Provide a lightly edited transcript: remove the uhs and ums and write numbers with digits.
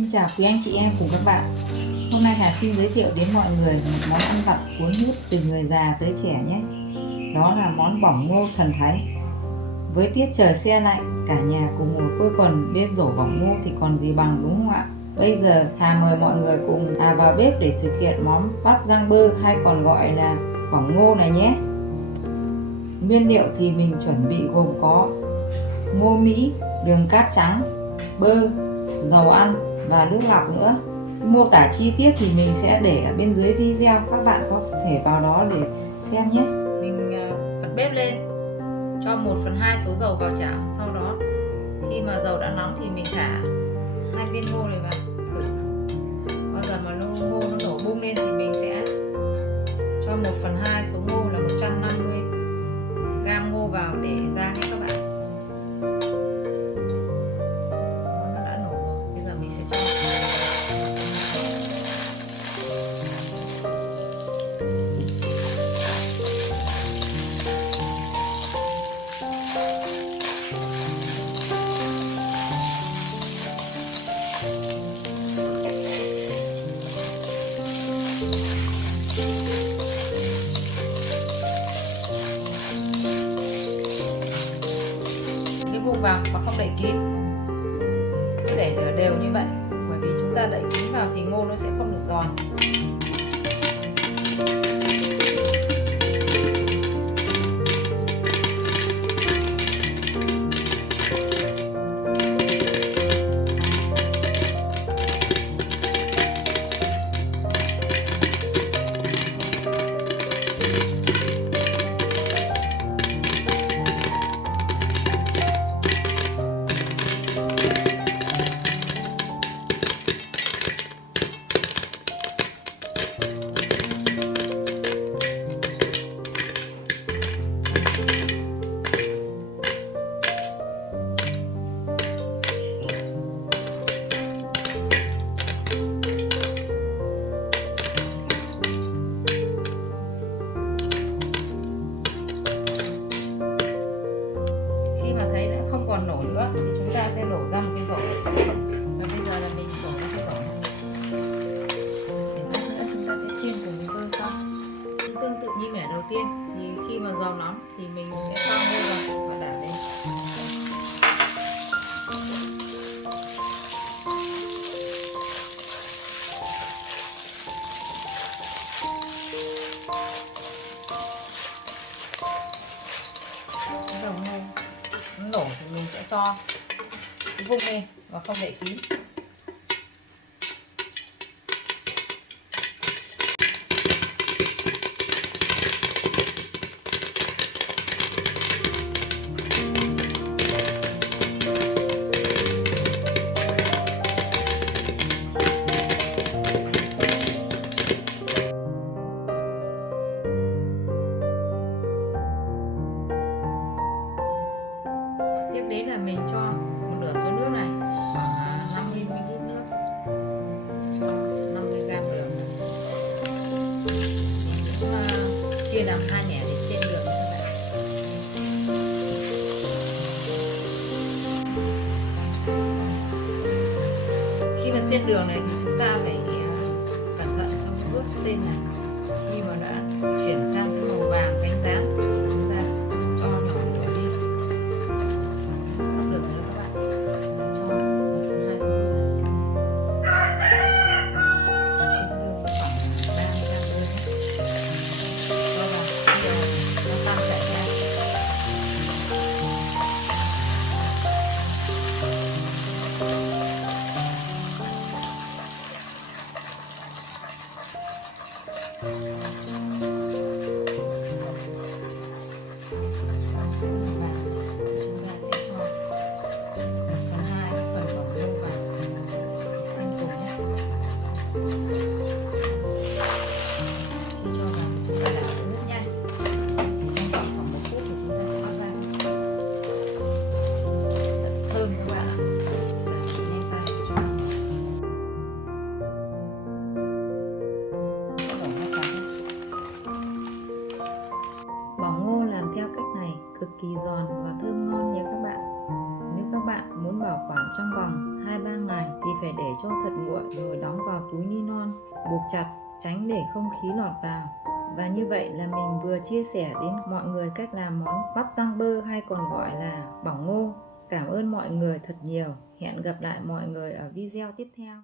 Xin chào quý anh chị em cùng các bạn. Hôm nay Hà xin giới thiệu đến mọi người một món ăn vặt cuốn hút từ người già tới trẻ nhé. Đó là món bỏng ngô thần thánh. Với tiết trời se lạnh, cả nhà cùng ngồi quây quần bên rổ bỏng ngô thì còn gì bằng, đúng không ạ? Bây giờ Hà mời mọi người cùng vào bếp để thực hiện món bắp rang bơ hay còn gọi là bỏng ngô này nhé. Nguyên liệu thì mình chuẩn bị gồm có ngô Mỹ, đường cát trắng, bơ, dầu ăn và nước lọc nữa. Mô tả chi tiết thì mình sẽ để ở bên dưới video, các bạn có thể vào đó để xem nhé. Mình bật bếp lên, cho 1/2 số dầu vào chảo. Sau đó khi mà dầu đã nóng thì mình thả 2 viên ngô này vào thử. Bao giờ mà ngô nó nổ bung lên thì mình sẽ cho 1/2 số ngô là 150 gam ngô vào để rang nhé các bạn. Vung vào và không đậy kín, cứ để rửa đều như vậy, bởi vì chúng ta đậy kín vào thì ngô nó sẽ không được giòn. Còn nổ nữa thì chúng ta sẽ đổ ra một cái rổ, và bây giờ là mình đổ ra cái rổ này để lát nữa chúng ta sẽ chiên cùng với bơ xong. Tương tự như mẻ đầu tiên thì khi mà dầu nóng thì mình sẽ cho ngô vào và đảo lên. Dầu ngô nó nổ thì mình sẽ cho vung lên và không đậy kín. Tiếp đến là mình cho một nửa số nước này, khoảng 50 ml nước, cho 50 g đường. Mình cũng chia làm 2 nhẻ để xên đường như vậy. Khi mà xên đường này thì chúng ta phải cẩn thận trong bước xên này. Khi mà đã chuyển sang cái màu vàng cánh gián, chúng ta cho nhỏ lửa đi. Sắp được rồi các bạn. Cho 1/2 số đường này. Đường khoảng 30 g đường. Cho vào nó tan chảy ra. cho thật nguội rồi đóng vào túi ni lông, buộc chặt, tránh để không khí lọt vào. Và như vậy là mình vừa chia sẻ đến mọi người cách làm món bắp rang bơ hay còn gọi là bỏng ngô. Cảm ơn mọi người thật nhiều. Hẹn gặp lại mọi người ở video tiếp theo.